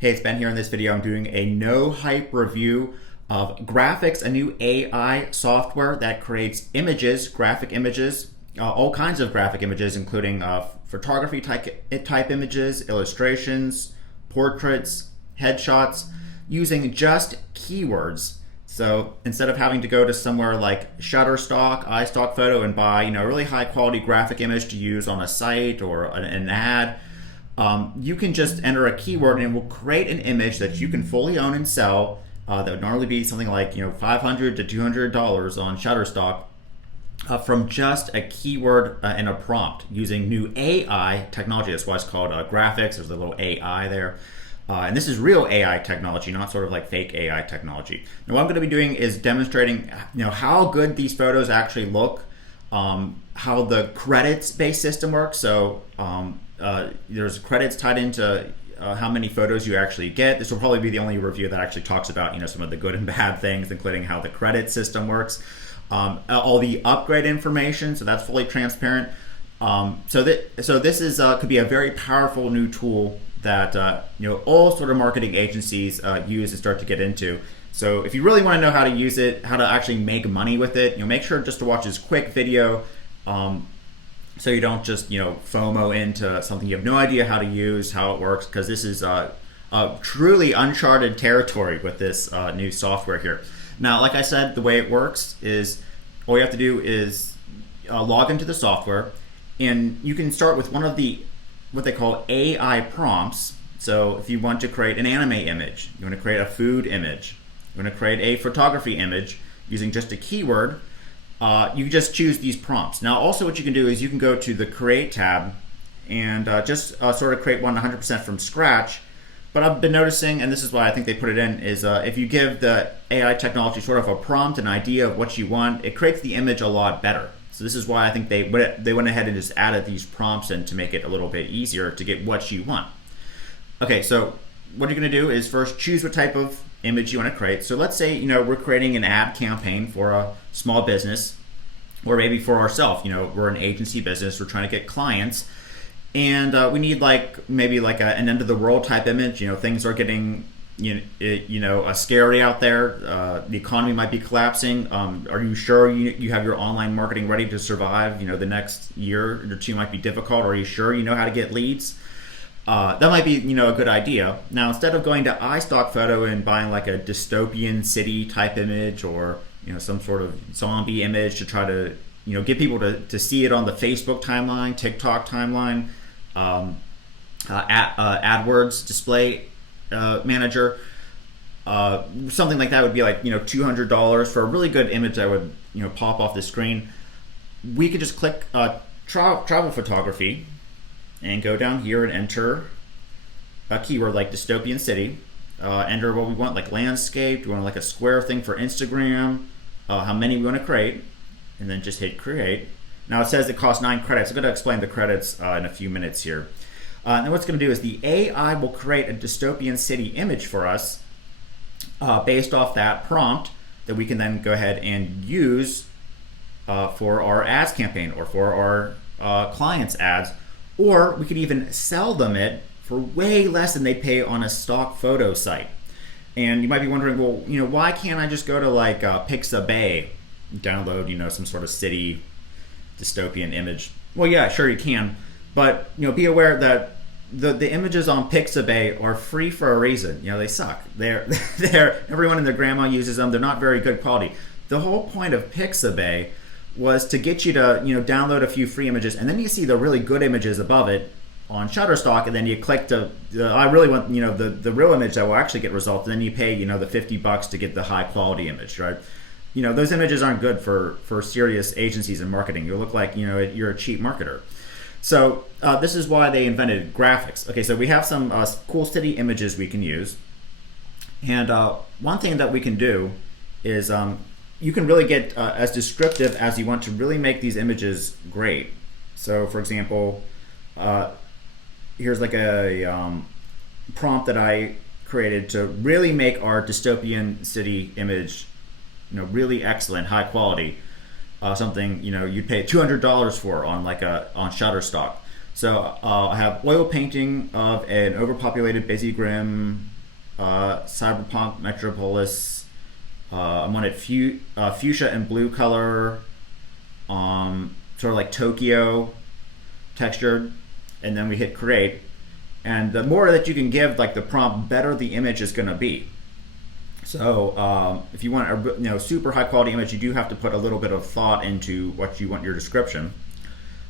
Hey, it's Ben here. In this video, I'm doing a no-hype review of Graiphics, a new AI software that creates images, graphic images, all kinds of graphic images, including photography type images, illustrations, portraits, headshots, using just keywords. So instead of having to go to somewhere like Shutterstock, iStock Photo, and buy a really high quality graphic image to use on a site or an ad, you can just enter a keyword and it will create an image that you can fully own and sell. That would normally be something like $500 to $200 on Shutterstock from just a keyword and a prompt using new AI technology. That's why it's called Graiphics. There's a little AI there. And this is real AI technology, not sort of like fake AI technology. Now, what I'm going to be doing is demonstrating, how good these photos actually look, how the credits-based system works. So there's credits tied into how many photos you actually get. This will probably be the only review that actually talks about, some of the good and bad things, including how the credit system works, all the upgrade information. So that's fully transparent. So this is could be a very powerful new tool that all sort of marketing agencies use and start to get into. So if you really want to know how to use it, how to actually make money with it, make sure just to watch this quick video, so you don't just FOMO into something you have no idea how to use, how it works, because this is truly uncharted territory with this new software here. Now, like I said, the way it works is all you have to do is log into the software, and you can start with one of the what they call AI prompts. So if you want to create an anime image, you want to create a food image, you want to create a photography image using just a keyword, you just choose these prompts. Now also what you can do is you can go to the Create tab and just sort of create one 100% from scratch. But I've been noticing, and this is why I think they put it in, is if you give the AI technology sort of a prompt, an idea of what you want, it creates the image a lot better. So this is why I think they went ahead and just added these prompts in to make it a little bit easier to get what you want. Okay, so what you're going to do is first choose what type of image you want to create. So let's say we're creating an ad campaign for a small business, or maybe for ourselves. We're an agency business. We're trying to get clients, and we need maybe an end of the world type image. Things are getting scary out there. The economy might be collapsing. Are you sure you have your online marketing ready to survive? The next year or two might be difficult. Are you sure you know how to get leads? That might be a good idea. Now, instead of going to iStock Photo and buying like a dystopian city type image, or some sort of zombie image to try to get people to see it on the Facebook timeline, TikTok timeline, AdWords display manager, something like that would be like $200 for a really good image that would pop off the screen. We could just click travel photography and go down here and enter a keyword like dystopian city, enter what we want, like landscape. We want like a square thing for Instagram, how many we want to create, and then just hit create. Now it says it costs 9 credits. I'm going to explain the credits in a few minutes here. And what it's going to do is the AI will create a dystopian city image for us based off that prompt that we can then go ahead and use for our ads campaign or for our clients' ads, or we could even sell them it for way less than they pay on a stock photo site. And you might be wondering, well, why can't I just go to like Pixabay, download some sort of city dystopian image? Well, yeah, sure you can. But be aware that the images on Pixabay are free for a reason. They suck. They're everyone and their grandma uses them. They're not very good quality. The whole point of Pixabay was to get you to download a few free images, and then you see the really good images above it on Shutterstock, and then you click to I really want the real image that will actually get results, and then you pay the $50 to get the high quality image, right? Those images aren't good for serious agencies and marketing. You look like you're a cheap marketer. So this is why they invented Graiphics. Okay, so we have some cool city images we can use, and one thing that we can do is you can really get as descriptive as you want to really make these images great. So for example, here's like a prompt that I created to really make our dystopian city image really excellent, high quality. Something you'd pay $200 for on on Shutterstock. So I have oil painting of an overpopulated, busy, grim cyberpunk metropolis. I wanted fuchsia and blue color, sort of like Tokyo textured, and then we hit create. And the more that you can give like the prompt, better the image is going to be. So if you want a super high quality image, you do have to put a little bit of thought into what you want your description.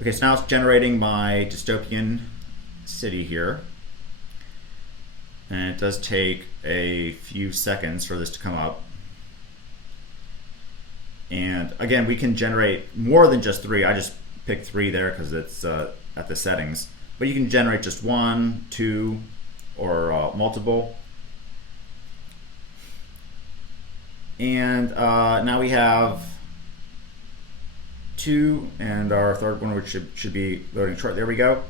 Okay, so now it's generating my dystopian city here. And it does take a few seconds for this to come up. And again, we can generate more than just 3. I just picked 3 there because it's at the settings. But you can generate just 1, 2, or multiple. And now we have 2, and our third one, which should be loading short. There we go.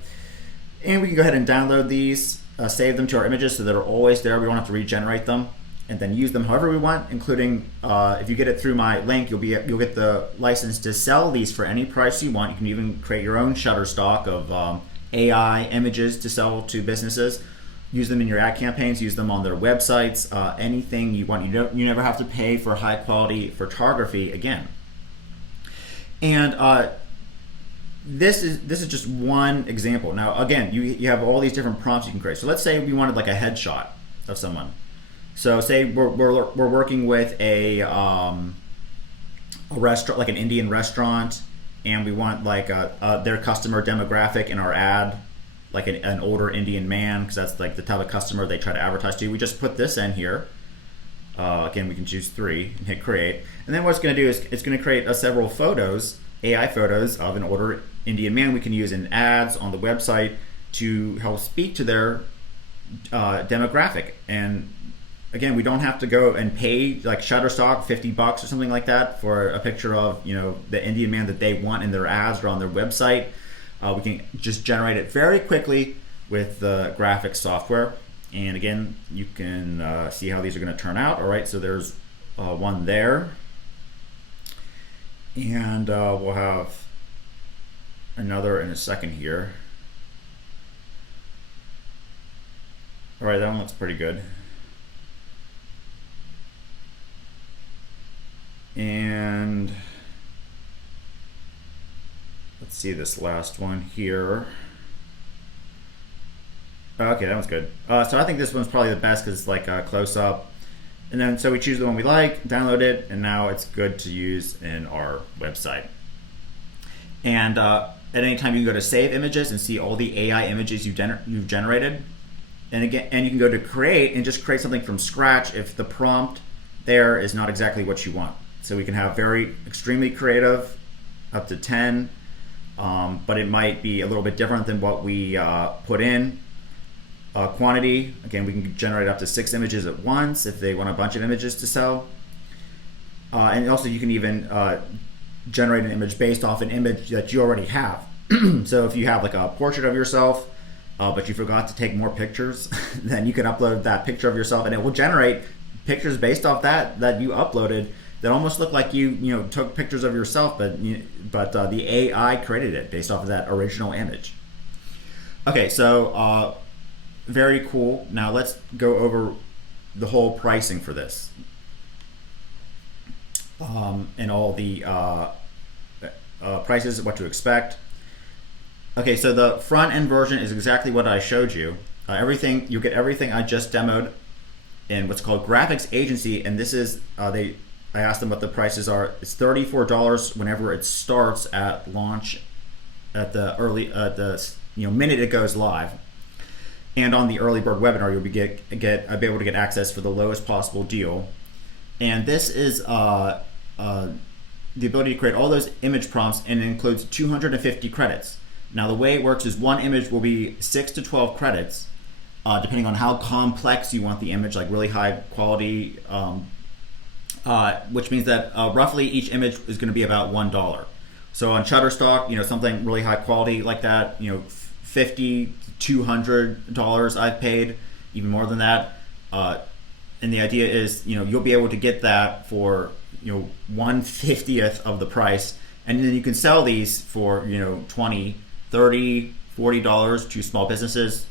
And we can go ahead and download these, save them to our images so that they're always there. We don't have to regenerate them, and then use them however we want, including if you get it through my link, you'll get the license to sell these for any price you want. You can even create your own Shutterstock of AI images to sell to businesses. Use them in your ad campaigns, use them on their websites, anything you want. You never have to pay for high quality photography again. And this is just one example. Now again, you have all these different prompts you can create. So let's say we wanted like a headshot of someone. So say we're working with a restaurant, like an Indian restaurant, and we want like their customer demographic in our ad, like an older Indian man, because that's like the type of customer they try to advertise to. We just put this in here. Again, we can choose 3 and hit create. And then what it's going to do is it's going to create several photos, AI photos of an older Indian man we can use in ads on the website to help speak to their demographic. And again, we don't have to go and pay like Shutterstock $50 or something like that for a picture of the Indian man that they want in their ads or on their website. We can just generate it very quickly with the graphics software. And again, you can see how these are going to turn out. All right, so there's one there. And we'll have another in a second here. All right, that one looks pretty good. And let's see this last one here. Okay, that one's good. So I think this one's probably the best because it's like a close-up. And then so we choose the one we like, download it, and now it's good to use in our website. And at any time you can go to save images and see all the AI images you've generated. And again, and you can go to create and just create something from scratch if the prompt there is not exactly what you want. So we can have very extremely creative, up to 10, but it might be a little bit different than what we put in. Quantity, again, we can generate up to 6 images at once if they want a bunch of images to sell. And also you can even generate an image based off an image that you already have. So if you have like a portrait of yourself, but you forgot to take more pictures, then you can upload that picture of yourself and it will generate pictures based off that you uploaded that almost look like you took pictures of yourself, but the AI created it based off of that original image. Okay, so very cool. Now let's go over the whole pricing for this and all the prices, what to expect. Okay, so the front end version is exactly what I showed you. You get everything I just demoed in what's called Graiphics Agency, and this is I asked them what the prices are. It's $34 whenever it starts at launch, at the minute it goes live. And on the early bird webinar, you'll be able to get access for the lowest possible deal. And this is the ability to create all those image prompts, and it includes 250 credits. Now the way it works is one image will be 6 to 12 credits, depending on how complex you want the image, like really high quality, which means that roughly each image is going to be about $1. So on Shutterstock, something really high quality like that, $50 to $200 I've paid, even more than that. And the idea is, you'll be able to get that for 1/50th of the price, and then you can sell these for 20, 30, $40 to small businesses,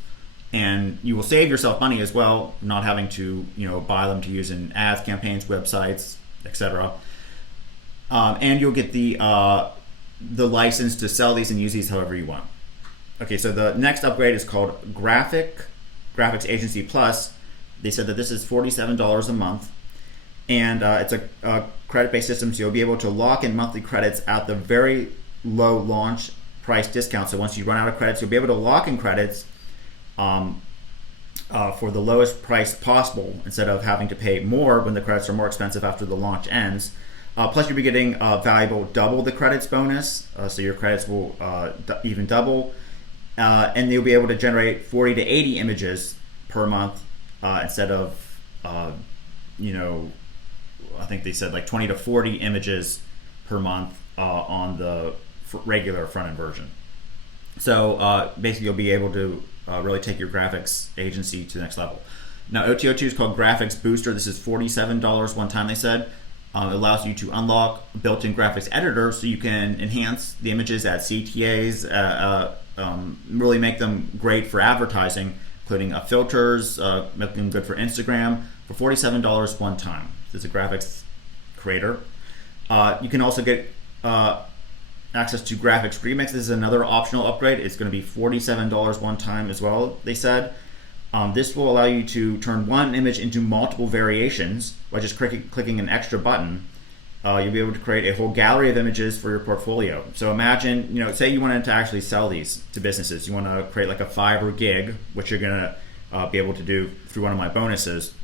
and you will save yourself money as well, not having to buy them to use in ads, campaigns, websites, etc. And you'll get the license to sell these and use these however you want. Okay, so the next upgrade is called Graiphics Agency Plus. They said that this is $47 a month, and it's a credit-based system, so you'll be able to lock in monthly credits at the very low launch price discount. So once you run out of credits, you'll be able to lock in credits for the lowest price possible, instead of having to pay more when the credits are more expensive after the launch ends. Plus, you'll be getting valuable double the credits bonus, so your credits will even double. And you'll be able to generate 40 to 80 images per month instead of, I think they said like 20 to 40 images per month on the regular front-end version. So basically, you'll be able to really take your graphics agency to the next level. Now, OTO2 is called Graphics Booster. This is $47 one time, they said. It allows you to unlock a built-in graphics editor, so you can enhance the images, add CTAs, really make them great for advertising, including filters, make them good for Instagram, for $47 one time. It's a graphics creator. You can also get access to Graphics Remix. This is another optional upgrade. It's going to be $47 one time as well, they said. This will allow you to turn one image into multiple variations by just clicking an extra button. You'll be able to create a whole gallery of images for your portfolio. So imagine, say you wanted to actually sell these to businesses. You want to create like a Fiverr gig, which you're going to be able to do through one of my bonuses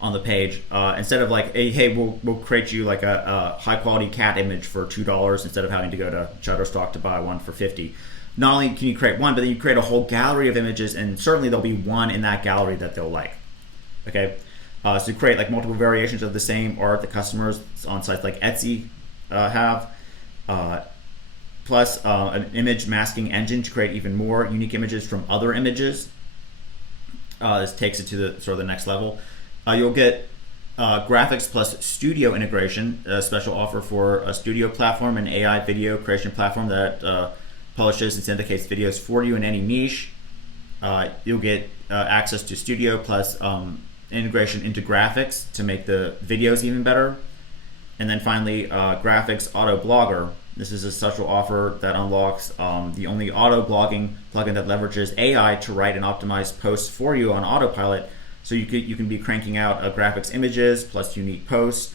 on the page. Instead of like, hey, we'll create you like a high quality cat image for $2 instead of having to go to Shutterstock to buy one for $50. Not only can you create one, but then you create a whole gallery of images, and certainly there'll be one in that gallery that they'll like. Okay, so you create like multiple variations of the same art that customers on sites like Etsy have. Plus an image masking engine to create even more unique images from other images. This takes it to the sort of the next level. You'll get Graphics plus Studio integration, a special offer for a studio platform, an AI video creation platform that publishes and syndicates videos for you in any niche. You'll get access to Studio plus integration into Graphics to make the videos even better. And then finally, Graphics Auto Blogger. This is a special offer that unlocks the only auto blogging plugin that leverages AI to write and optimize posts for you on autopilot. So you can be cranking out graphics images plus unique posts.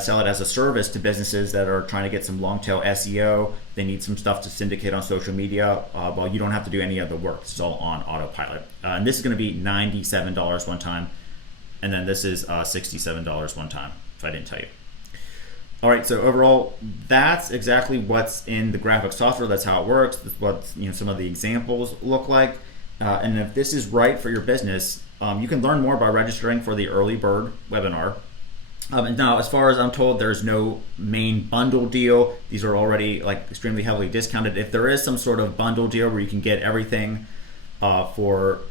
Sell it as a service to businesses that are trying to get some long tail SEO. They need some stuff to syndicate on social media. Well, you don't have to do any of the work. It's all on autopilot. And this is going to be $97 one time. And then this is $67 one time, if I didn't tell you. All right, so overall, that's exactly what's in the graphic software. That's how it works. That's what some of the examples look like. And if this is right for your business, you can learn more by registering for the early bird webinar. Now, as far as I'm told, there's no main bundle deal. These are already like extremely heavily discounted. If there is some sort of bundle deal where you can get everything for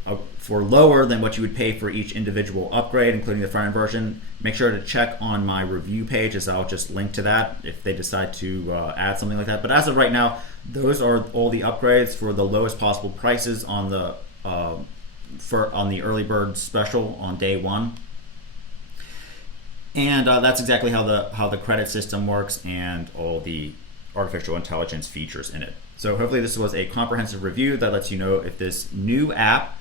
lower than what you would pay for each individual upgrade, including the front end version, make sure to check on my review page, as I'll just link to that if they decide to add something like that. But as of right now, those are all the upgrades for the lowest possible prices on the early bird special on day one. And that's exactly how the credit system works and all the artificial intelligence features in it. So hopefully this was a comprehensive review that lets you know if this new app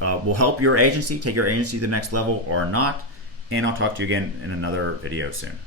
will help your agency, take your agency to the next level or not. And I'll talk to you again in another video soon.